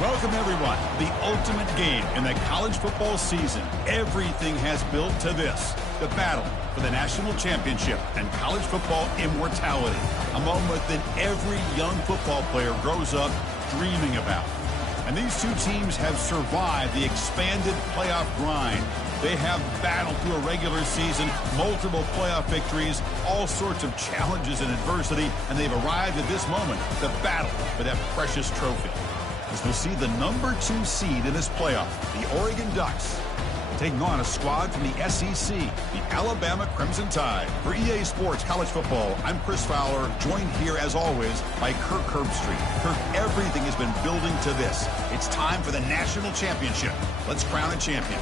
Welcome, everyone. The ultimate game in the college football season. Everything has built to this. The battle for the national championship and college football immortality. A moment that every young football player grows up dreaming about. And these two teams have survived the expanded playoff grind. They have battled through a regular season, multiple playoff victories, all sorts of challenges and adversity, and they've arrived at this moment, the battle for that precious trophy. As we'll see the number 2 seed in this playoff, the Oregon Ducks, taking on a squad from the SEC, the Alabama Crimson Tide. For EA Sports College Football, I'm Chris Fowler, joined here as always by Kirk Herbstreit. Kirk, everything has been building to this. It's time for the national championship. Let's crown a champion.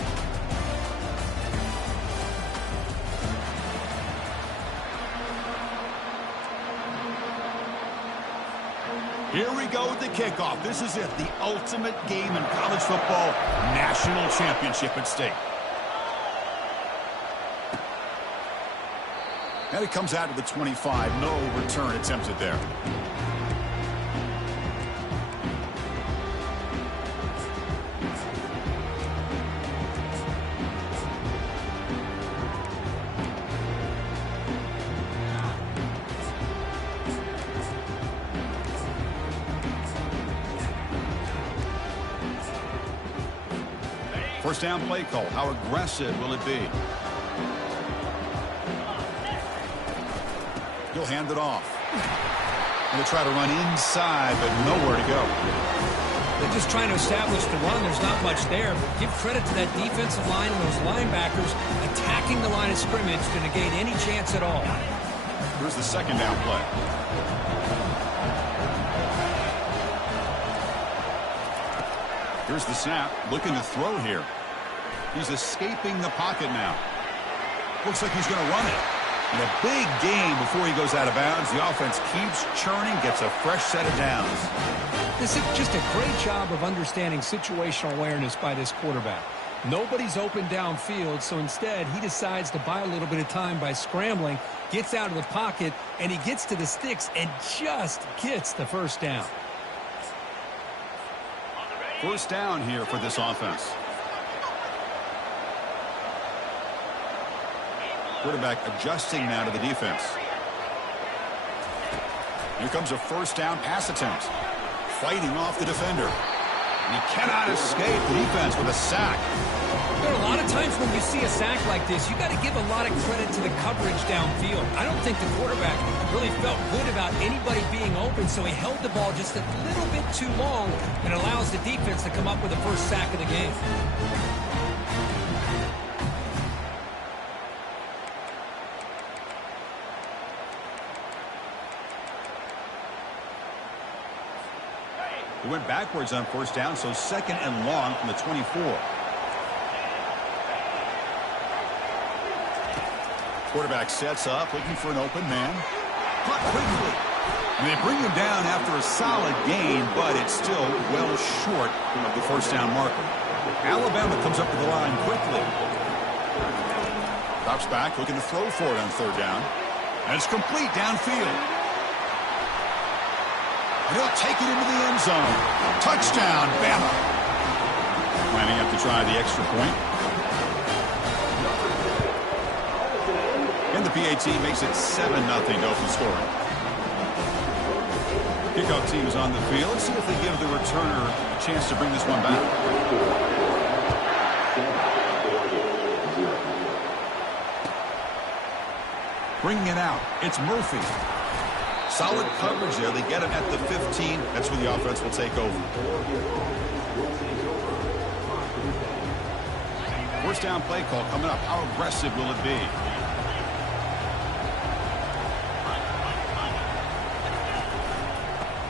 Here we go with the kickoff. This is it, the ultimate game in college football, national championship at stake. And it comes out to the 25. No return attempted there. First down play call. How aggressive will it be? He'll hand it off. And they try to run inside, but nowhere to go. They're just trying to establish the run. There's not much there. But give credit to that defensive line and those linebackers attacking the line of scrimmage to negate any chance at all. Here's the second down play. Here's the snap. Looking to throw here. He's escaping the pocket now. Looks like he's going to run it. And a big gain before he goes out of bounds. The offense keeps churning, gets a fresh set of downs. This is just a great job of understanding situational awareness by this quarterback. Nobody's open downfield, so instead he decides to buy a little bit of time by scrambling, gets out of the pocket, and he gets to the sticks and just gets the first down. First down here for this offense. Quarterback adjusting now to the defense. Here comes a first down pass attempt. Fighting off the defender. And he cannot escape the defense with a sack. There are a lot of times when you see a sack like this, you got to give a lot of credit to the coverage downfield. I don't think the quarterback really felt good about anybody being open, so he held the ball just a little bit too long and allows the defense to come up with the first sack of the game. He went backwards on first down, so second and long from the 24. Quarterback sets up, looking for an open man. Caught quickly. And they bring him down after a solid gain, but it's still well short of the first down marker. Alabama comes up to the line quickly. Drops back, looking to throw for it on third down. And it's complete downfield. And he'll take it into the end zone. Touchdown, Bama. Lining up to try the extra point. And the PAT makes it 7-0 open scoring. Kickoff team is on the field. Let's see if they give the returner a chance to bring this one back. Bringing it out. It's Murphy. Solid coverage there. They get him at the 15. That's where the offense will take over. First down play call coming up. How aggressive will it be?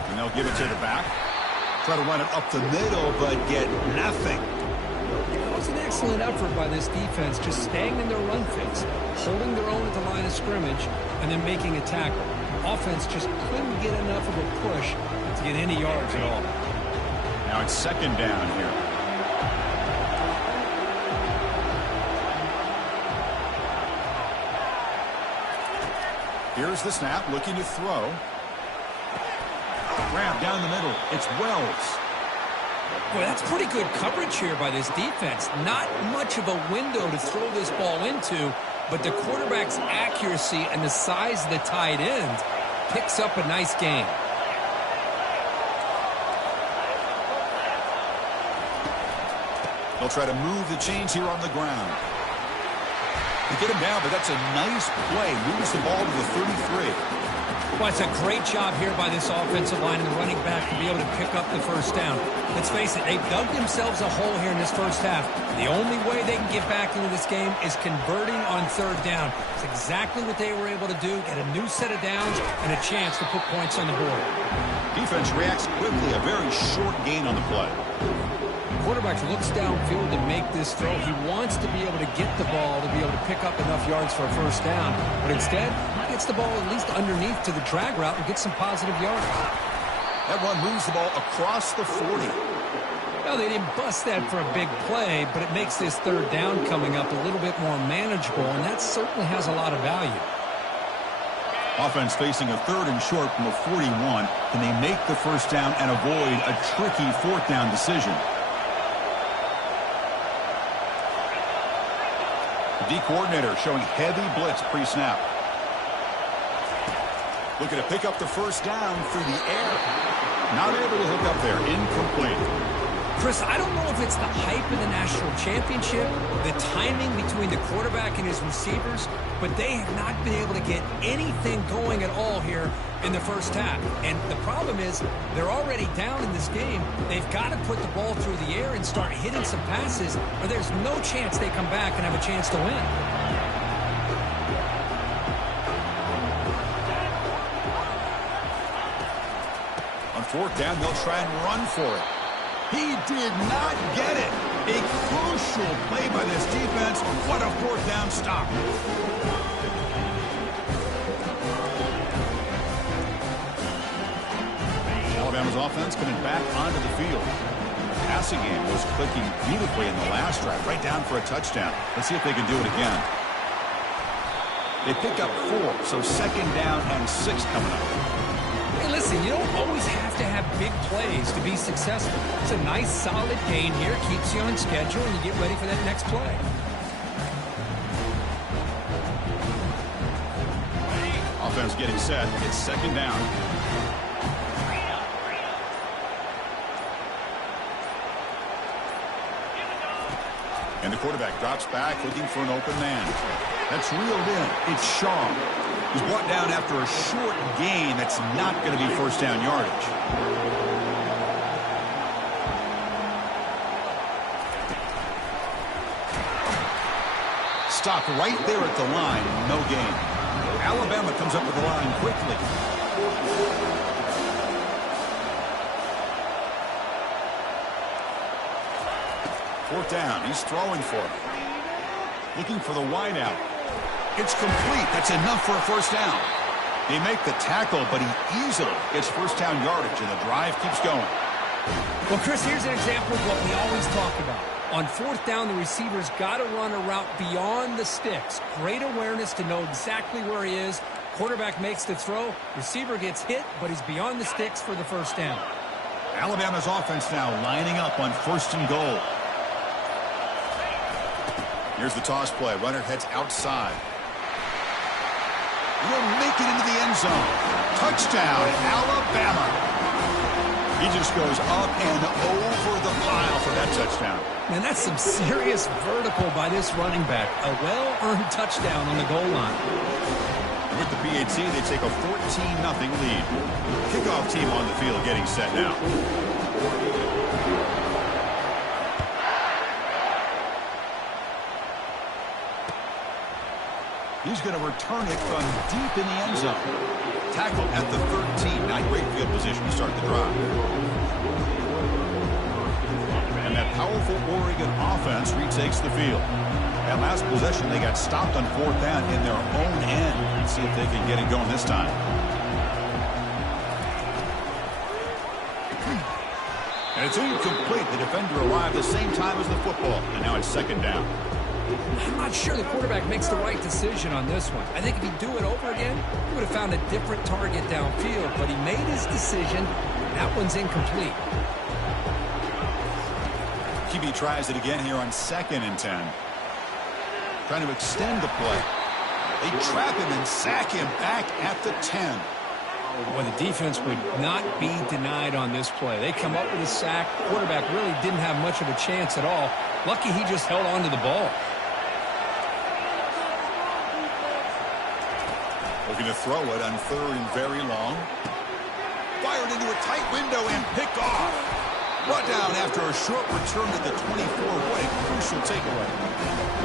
And they'll give it to the back. Try to run it up the middle, but get nothing. It was an excellent effort by this defense, just staying in their run fix, holding their own at the line of scrimmage, and then making a tackle. Offense just couldn't get enough of a push to get any yards at all. Now it's second down here. Here's the snap, looking to throw. Grab down the middle. It's Wells. Boy, that's pretty good coverage here by this defense. Not much of a window to throw this ball into, but the quarterback's accuracy and the size of the tight end picks up a nice gain. They'll try to move the chains here on the ground. They get him down, but that's a nice play. Moves the ball to the 33. Well, it's a great job here by this offensive line and the running back to be able to pick up the first down. Let's face it, they've dug themselves a hole here in this first half. The only way they can get back into this game is converting on third down. It's exactly what they were able to do, get a new set of downs and a chance to put points on the board. Defense reacts quickly, a very short gain on the play. Quarterback looks downfield to make this throw. He wants to be able to get the ball to be able to pick up enough yards for a first down, but instead he gets the ball at least underneath to the drag route and gets some positive yards. That run moves the ball across the 40. Well, they didn't bust that for a big play, but it makes this third down coming up a little bit more manageable, and that certainly has a lot of value. Offense facing a third and short from the 41. Can they make the first down and avoid a tricky fourth down decision? The D coordinator showing heavy blitz pre-snap. Looking to pick up the first down through the air. Not able to hook up there. Incomplete. Chris, I don't know if it's the hype of the national championship, the timing between the quarterback and his receivers, but they have not been able to get anything going at all here in the first half. And the problem is they're already down in this game. They've got to put the ball through the air and start hitting some passes, or there's no chance they come back and have a chance to win. On fourth down, they'll try and run for it. He did not get it. A crucial play by this defense. What a fourth down stop. Alabama's offense coming back onto the field. The passing game was clicking beautifully in the last drive, right down for a touchdown. Let's see if they can do it again. They pick up 4, so second down and 6 coming up. Hey, listen, you don't always have to have big plays to be successful. It's a nice, solid gain here. Keeps you on schedule, and you get ready for that next play. Offense getting set. It's second down. And the quarterback drops back, looking for an open man. That's reeled in. It's Shaw. He's brought down after a short gain that's not going to be first down yardage. Stopped right there at the line. No gain. Alabama comes up with the line quickly. Fourth down. He's throwing for it. Looking for the wideout. It's complete. That's enough for a first down. They make the tackle, but he easily gets first down yardage, and the drive keeps going. Well, Chris, here's an example of what we always talk about. On fourth down, the receiver's got to run a route beyond the sticks. Great awareness to know exactly where he is. Quarterback makes the throw. Receiver gets hit, but he's beyond the sticks for the first down. Alabama's offense now lining up on first and goal. Here's the toss play. Runner heads outside. Will make it into the end zone. Touchdown, Alabama. He just goes up and over the pile for that touchdown. Man, that's some serious vertical by this running back. A well-earned touchdown on the goal line. And with the PAT, they take a 14-0 lead. Kickoff team on the field getting set now. He's going to return it from deep in the end zone. Tackle at the 13. Not great field position to start the drive. And that powerful Oregon offense retakes the field. That last possession, they got stopped on fourth down in their own end. Let's see if they can get it going this time. And it's incomplete. The defender arrived the same time as the football. And now it's second down. I'm not sure the quarterback makes the right decision on this one. I think if he'd do it over again, he would have found a different target downfield, but he made his decision. That one's incomplete. QB tries it again here on 2nd and 10. Trying to extend the play. They trap him and sack him back at the 10. Well, the defense would not be denied on this play. They come up with a sack. Quarterback really didn't have much of a chance at all. Lucky he just held on to the ball. Looking to throw it on 3rd and very long. Fired into a tight window and picked off. Brought down after a short return to the 24. What a crucial takeaway.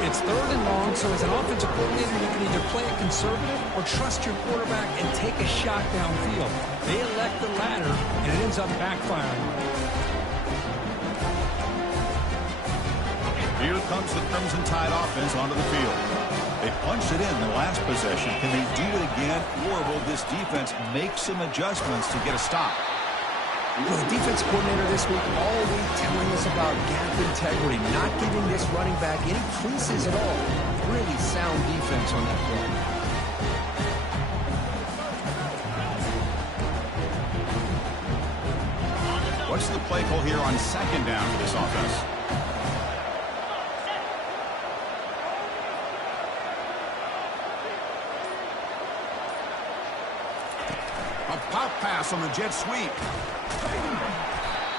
It's 3rd and long, so as an offensive coordinator, you can either play it conservative or trust your quarterback and take a shot downfield. They elect the latter, and it ends up backfiring. Here comes the Crimson Tide offense onto the field. They punched it in the last possession. Can they do it again, or will this defense make some adjustments to get a stop? Well, the defense coordinator this week all week telling us about gap integrity, not giving this running back any creases at all. Really sound defense on that play. What's the play call here on 2nd down for this offense? A pop pass on the jet sweep.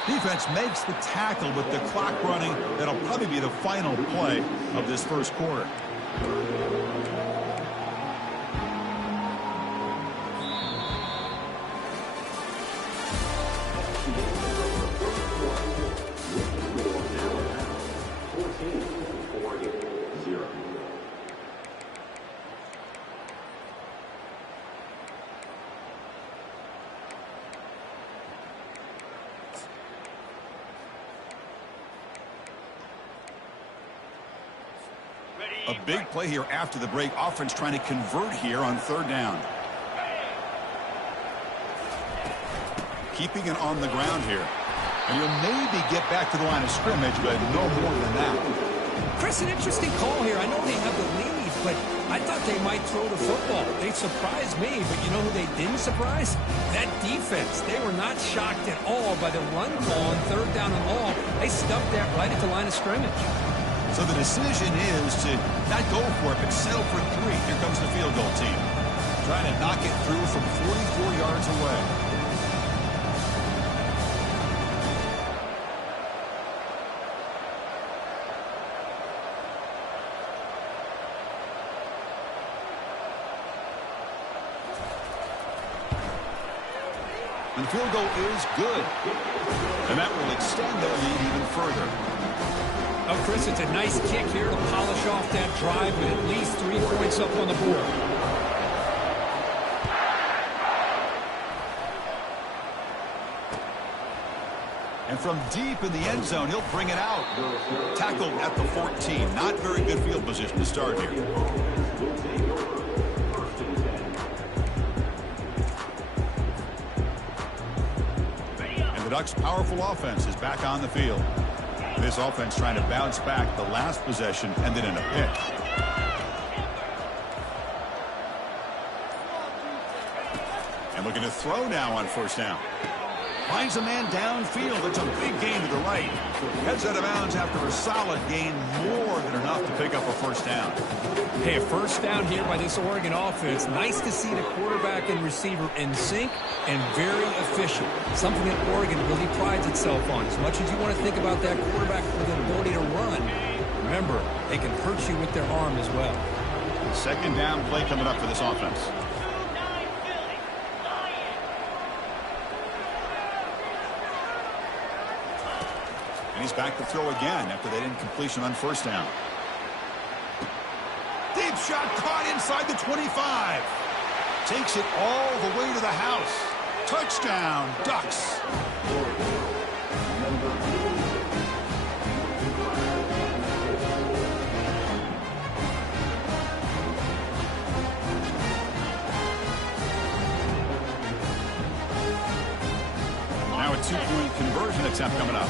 Defense makes the tackle with the clock running. That'll probably be the final play of this first quarter. A big play here after the break. Offense trying to convert here on 3rd down. Keeping it on the ground here. And he'll maybe get back to the line of scrimmage, but no more than that. Chris, an interesting call here. I know they have the lead, but I thought they might throw the football. They surprised me, but you know who they didn't surprise? That defense. They were not shocked at all by the run call on 3rd down and long. They stuffed that right at the line of scrimmage. So the decision is to not go for it, but settle for 3. Here comes the field goal team. Trying to knock it through from 44 yards away. And the field goal is good. And that will extend their lead even further. Oh, Chris, it's a nice kick here to polish off that drive with at least 3 points up on the board. And from deep in the end zone, he'll bring it out. Tackled at the 14. Not very good field position to start here. And the Ducks' powerful offense is back on the field. This offense trying to bounce back. The last possession ended in a pick. And looking to throw now on 1st down. Finds a man downfield. It's a big gain to the right. Heads out of bounds after a solid gain, more than enough to pick up a 1st down. Hey, a 1st down here by this Oregon offense. Nice to see the quarterback and receiver in sync and very efficient. Something that Oregon really prides itself on. As much as you want to think about that quarterback with the ability to run, remember, they can hurt you with their arm as well. 2nd down play coming up for this offense. And he's back to throw again after that incompletion on 1st down. Deep shot caught inside the 25. Takes it all the way to the house. Touchdown, Ducks. Now a 2-point conversion attempt coming up.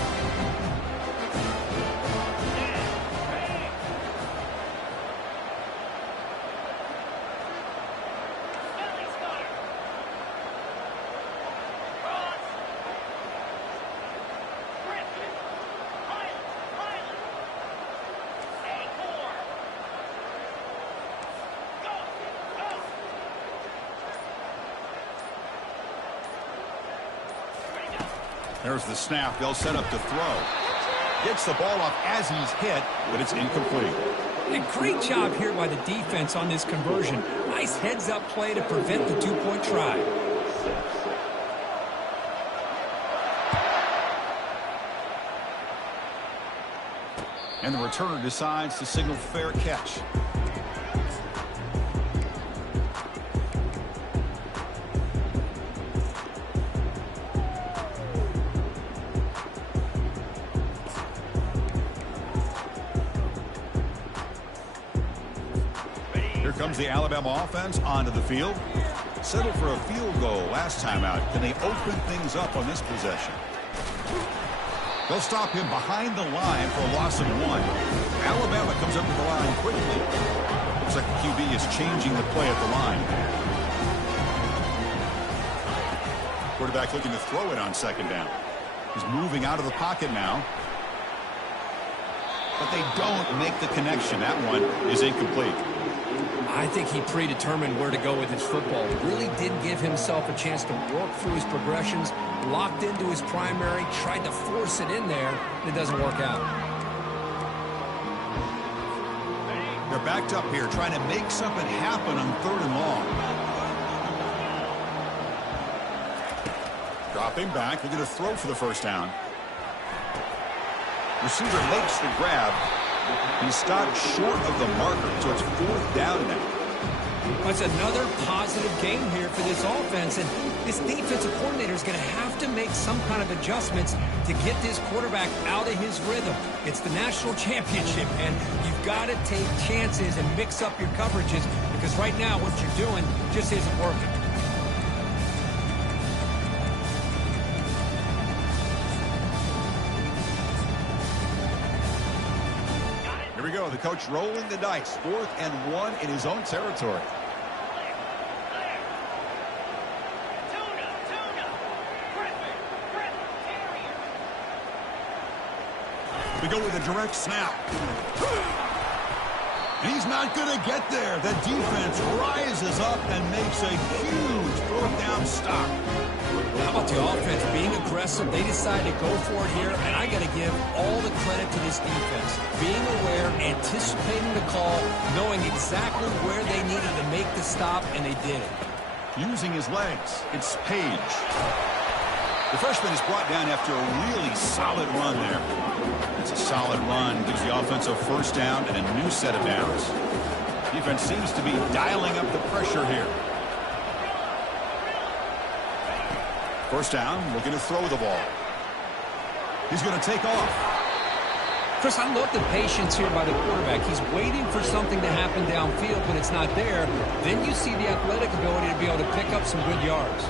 There's the snap. They'll set up to throw. Gets the ball off as he's hit, but it's incomplete. A great job here by the defense on this conversion. Nice heads-up play to prevent the two-point try. And the returner decides to signal fair catch. Here comes the Alabama offense onto the field. Settled for a field goal last time out. Can they open things up on this possession? They'll stop him behind the line for a loss of 1. Alabama comes up to the line quickly. Looks like the QB is changing the play at the line. Quarterback looking to throw it on second down. He's moving out of the pocket now. But they don't make the connection. That one is incomplete. I think he predetermined where to go with his football. Really didn't give himself a chance to work through his progressions, locked into his primary, tried to force it in there, and it doesn't work out. They're backed up here, trying to make something happen on 3rd and long. Dropping back, looking to throw for the first down. Receiver makes the grab. He stopped short of the marker, so it's 4th down now. That's another positive game here for this offense, and this defensive coordinator is going to have to make some kind of adjustments to get this quarterback out of his rhythm. It's the national championship, and you've got to take chances and mix up your coverages, because right now what you're doing just isn't working. The coach rolling the dice. 4th and 1 in his own territory. We go with a direct snap. And he's not going to get there. The defense rises up and makes a huge 4th down stop. How about the offense being aggressive? They decide to go for it here, and I got to give all the credit to this defense. Being aware, anticipating the call, knowing exactly where they needed to make the stop, and they did it. Using his legs, it's Page. The freshman is brought down after a really solid run there. It's a solid run, gives the offense a first down and a new set of downs. Defense seems to be dialing up the pressure here. First down, looking to throw the ball. He's going to take off. Chris, I love the patience here by the quarterback. He's waiting for something to happen downfield, but it's not there. Then you see the athletic ability to be able to pick up some good yards.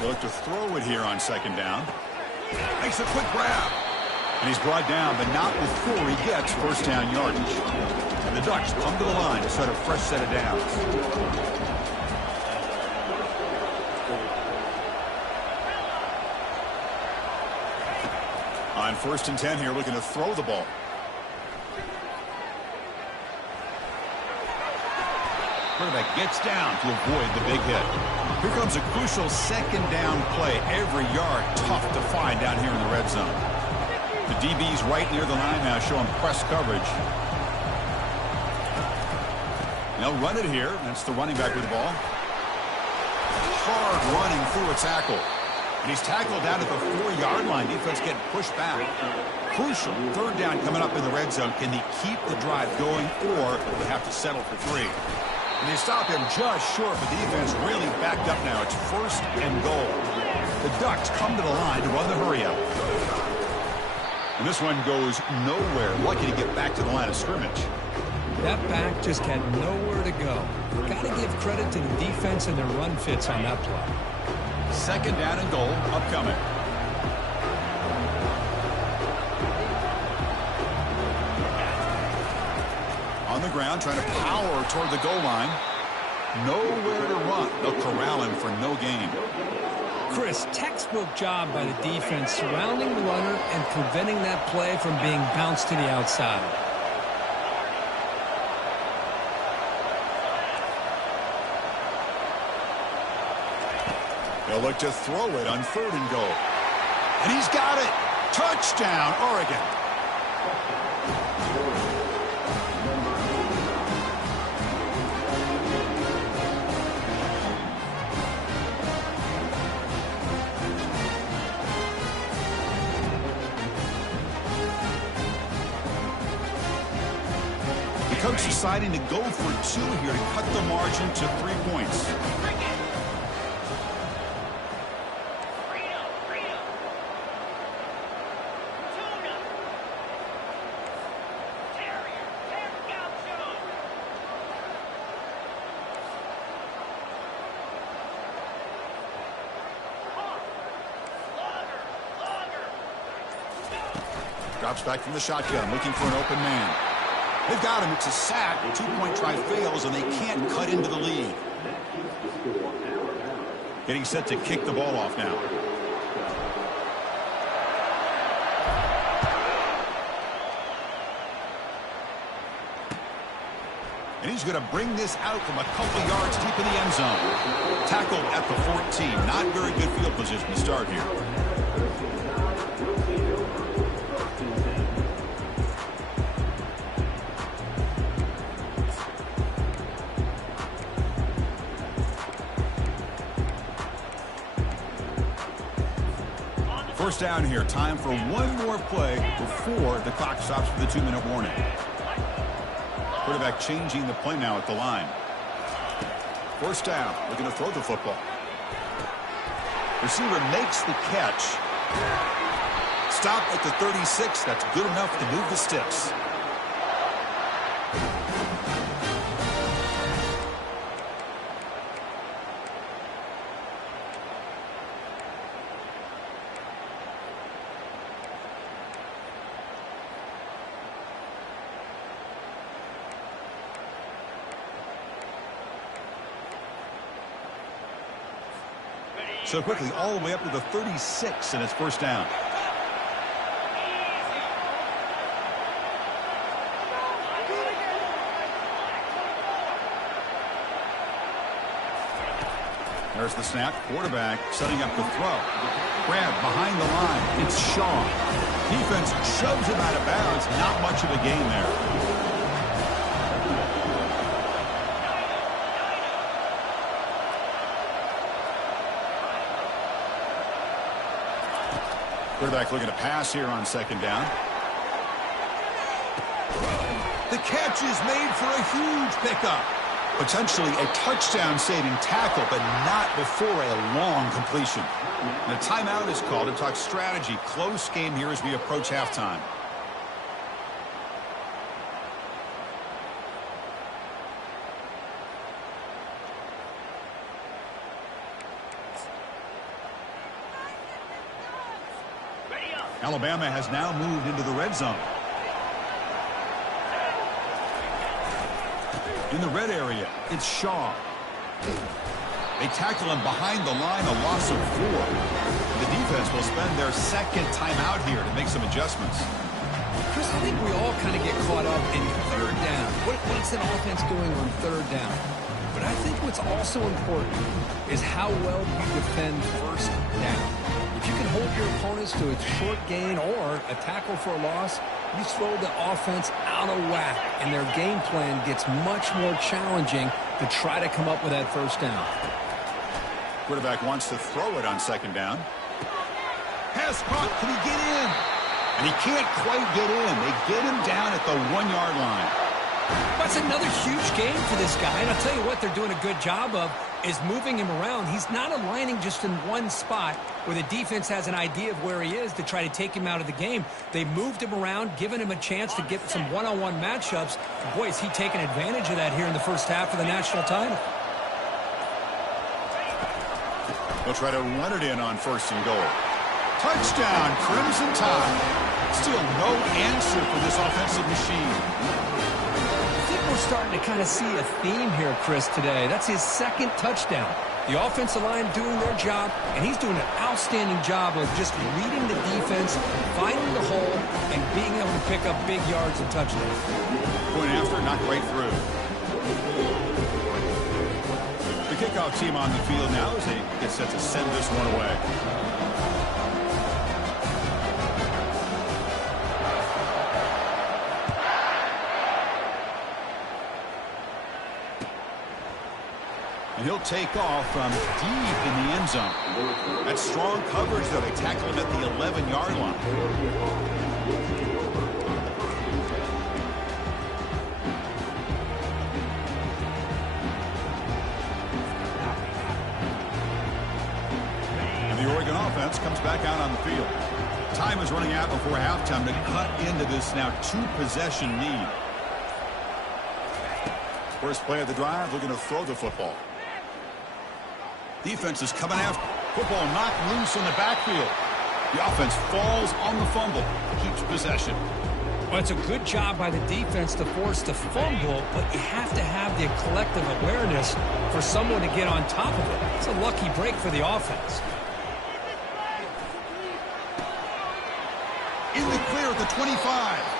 They'll look to throw it here on second down. Makes a quick grab. And he's brought down, but not before he gets first down yardage. And the Ducks come to the line to set a fresh set of downs. On 1st and 10 here, looking to throw the ball. Quarterback gets down to avoid the big hit. Here comes a crucial second down play. Every yard tough to find down here in the red zone. The DB's right near the line now, showing press coverage. They'll run it here. That's the running back with the ball. Hard running through a tackle. And he's tackled down at the 4-yard line. Defense getting pushed back. Crucial 3rd down coming up in the red zone. Can they keep the drive going, or they have to settle for 3? And they stop him just short, but the defense really backed up now. It's 1st and goal. The Ducks come to the line to run the hurry-up. And this one goes nowhere. Lucky to get back to the line of scrimmage. That back just had nowhere to go. Got to give credit to the defense and their run fits on that play. 2nd down and goal upcoming. On the ground, trying to power toward the goal line. Nowhere to run. They'll corral him for no gain. Chris, textbook job by the defense surrounding the runner and preventing that play from being bounced to the outside. to throw it on 3rd and goal. And he's got it. Touchdown, Oregon. The coach deciding to go for 2 here to cut the margin to 3 points. Drops back from the shotgun, looking for an open man. They've got him. It's a sack. 2-point try fails, and they can't cut into the lead. Getting set to kick the ball off now. And he's going to bring this out from a couple yards deep in the end zone. Tackled at the 14. Not very good field position to start here. First down here. Time for one more play before the clock stops for the 2-minute warning. Quarterback changing the play now at the line. First down. Looking to throw the football. Receiver makes the catch. Stop at the 36. That's good enough to move the sticks. So quickly, all the way up to the 36, and it's first down. There's the snap. Quarterback setting up the throw. Grab behind the line. It's Shaw. Defense shoves him out of bounds. Not much of a gain there. Quarterback looking to pass here on second down. The catch is made for a huge pickup. Potentially a touchdown-saving tackle, but not before a long completion. And a timeout is called to talk strategy. Close game here as we approach halftime. Alabama has now moved into the red zone. In the red area, it's Shaw. They tackle him behind the line, a loss of 4. The defense will spend their second timeout here to make some adjustments. Chris, I think we all kind of get caught up in third down. What's an offense doing on third down? But I think what's also important is how well you defend first down. If you can hold your opponents to a short gain or a tackle for a loss, you throw the offense out of whack, and their game plan gets much more challenging to try to come up with that first down. Quarterback wants to throw it on second down. Pass caught. Can he get in? And he can't quite get in. They get him down at the 1-yard line. That's another huge game for this guy, and I'll tell you what they're doing a good job of is moving him around. He's not aligning just in one spot where the defense has an idea of where he is to try to take him out of the game. They moved him around, giving him a chance to get some one-on-one matchups. Boy, is he taking advantage of that here in the first half of the national title. They'll try to run it in on first and goal. Touchdown, Crimson Tide. Still no answer for this offensive machine. We're starting to kind of see a theme here, Chris, today. That's his second touchdown. The offensive line doing their job, and he's doing an outstanding job of just reading the defense, finding the hole, and being able to pick up big yards and touchdowns. Point after, not quite through. The kickoff team on the field now as they get set to send this one away. And he'll take off from deep in the end zone. That's strong coverage, though. They tackle him at the 11-yard line. And the Oregon offense comes back out on the field. Time is running out before halftime to cut into this now two-possession lead. First play of the drive, looking to throw the football. Defense is coming after. Football knocked loose in the backfield. The offense falls on the fumble. Keeps possession. Well, it's a good job by the defense to force the fumble, but you have to have the collective awareness for someone to get on top of it. It's a lucky break for the offense. In the clear at the 25.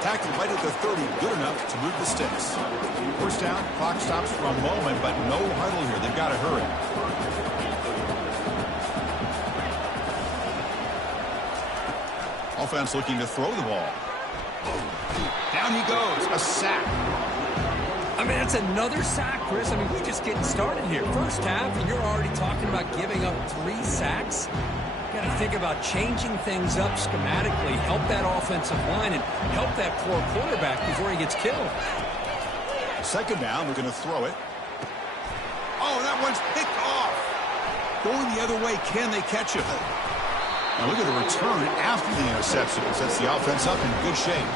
Tackled right at the 30. Good enough to move the sticks. First down. Clock stops for a moment, but no huddle here. They've got to hurry. Offense looking to throw the ball. Down he goes. A sack. I mean, that's another sack, Chris. I mean, we're just getting started here. First half, and you're already talking about giving up 3 sacks. Got to think about changing things up schematically, help that offensive line, and help that poor quarterback before he gets killed. Second down, we're going to throw it. Oh, that one's picked off. Going the other way, can they catch him? Now look at the return after the interception. Sets the offense up in good shape.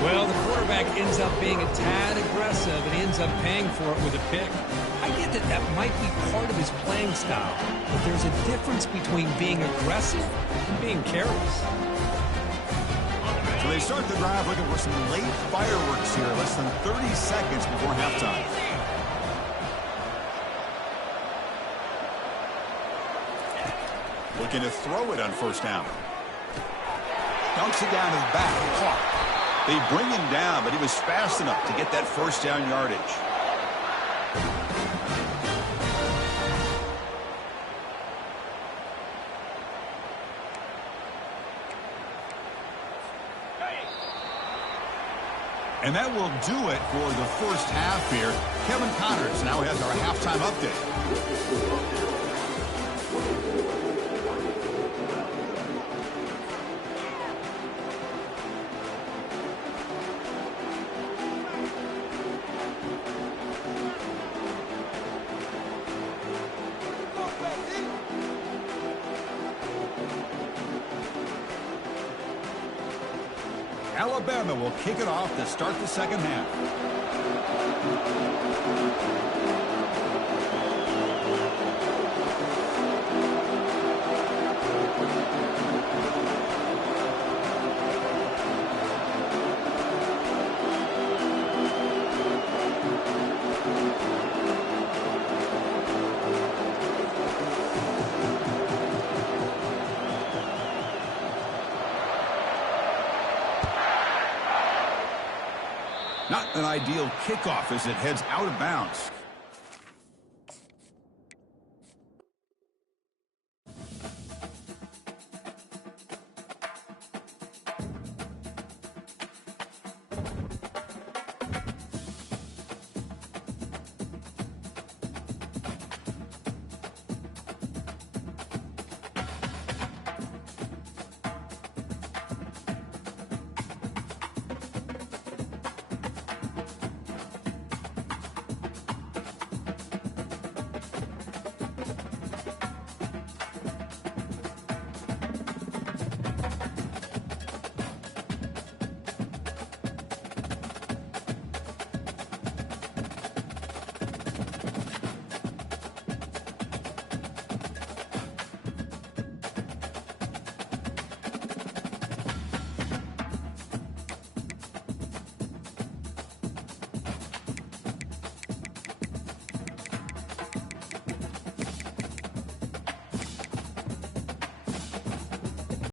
Well, the quarterback ends up being a tad aggressive, and he ends up paying for it with a pick. I get that that might be part of his playing style, but there's a difference between being aggressive and being careless. So they start the drive looking for some late fireworks here, less than 30 seconds before halftime. Looking to throw it on first down. Dunks it down to the back. Caught. They bring him down, but he was fast enough to get that first down yardage. And that will do it for the first half here. Kevin Connors now has our halftime update. Alabama will kick it off to start the second half. Not an ideal kickoff as it heads out of bounds.